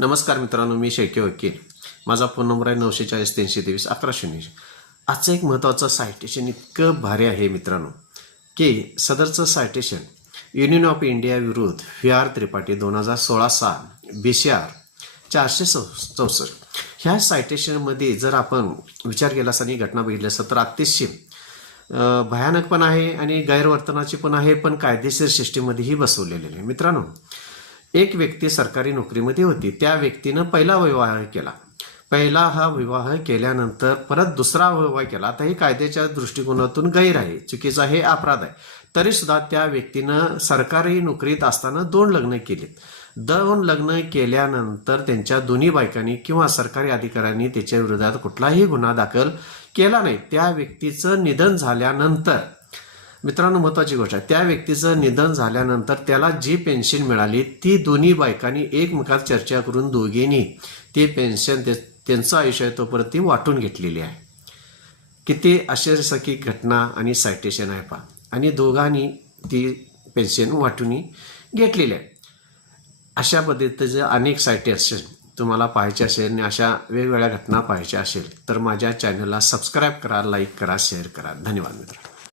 नमस्कार मित्रांनो, मी शेळके वकील. माझा फोन नंबर आहे 940-323-1100. आजचं एक महत्त्वाचं सायटेशन इतकं भारी आहे मित्रांनो की सदरचं सायटेशन युनियन ऑफ इंडिया विरुद्ध VR त्रिपाठी 2016 साल BCR 464. ह्या सायटेशनमध्ये जर आपण विचार केला असता आणि घटना बघितली असता तर अतिशय भयानक पण आहे आणि गैरवर्तनाची पण आहे, पण कायदेशीर सिस्टीममध्येही बसवलेले आहे. मित्रांनो, एक व्यक्ती सरकारी नोकरीमध्ये होती. त्या व्यक्तीनं पहिला विवाह केला. पहिला हा विवाह केल्यानंतर परत दुसरा विवाह केला. आता हे कायद्याच्या दृष्टिकोनातून गैर आहे, चुकीचा आहे, अपराध आहे. तरी सुद्धा त्या व्यक्तीनं सरकारी नोकरीत असताना 2 लग्न केलीत. 2 लग्न केल्यानंतर त्यांच्या दोन्ही बायकांनी किंवा सरकारी अधिकाऱ्यांनी त्याच्या विरोधात कुठलाही गुन्हा दाखल केला नाही. त्या व्यक्तीचं निधन झाल्यानंतर मित्रांनो, महत्त्वाची गोष्ट आहे, त्या व्यक्तीचं निधन झाल्यानंतर त्याला जी पेन्शन मिळाली ती दोन्ही बायकांनी एकमेकात चर्चा करून दोघींनी ती पेन्शन त्यांचं आयुष्य आहे तोपर्यंत ती वाटून घेतलेली आहे. किती आश्चर्यचकित घटना आणि सायटेशन आहे पहा. आणि दोघांनी ती पेन्शन वाटून घेतलेली आहे. अशा पद्धतीचे अनेक सायटेशन तुम्हाला पाहायचे असेल आणि अशा वेगवेगळ्या घटना पाहायच्या असेल तर माझ्या चॅनलला सबस्क्राईब करा, लाईक करा, शेअर करा. धन्यवाद मित्रांनो.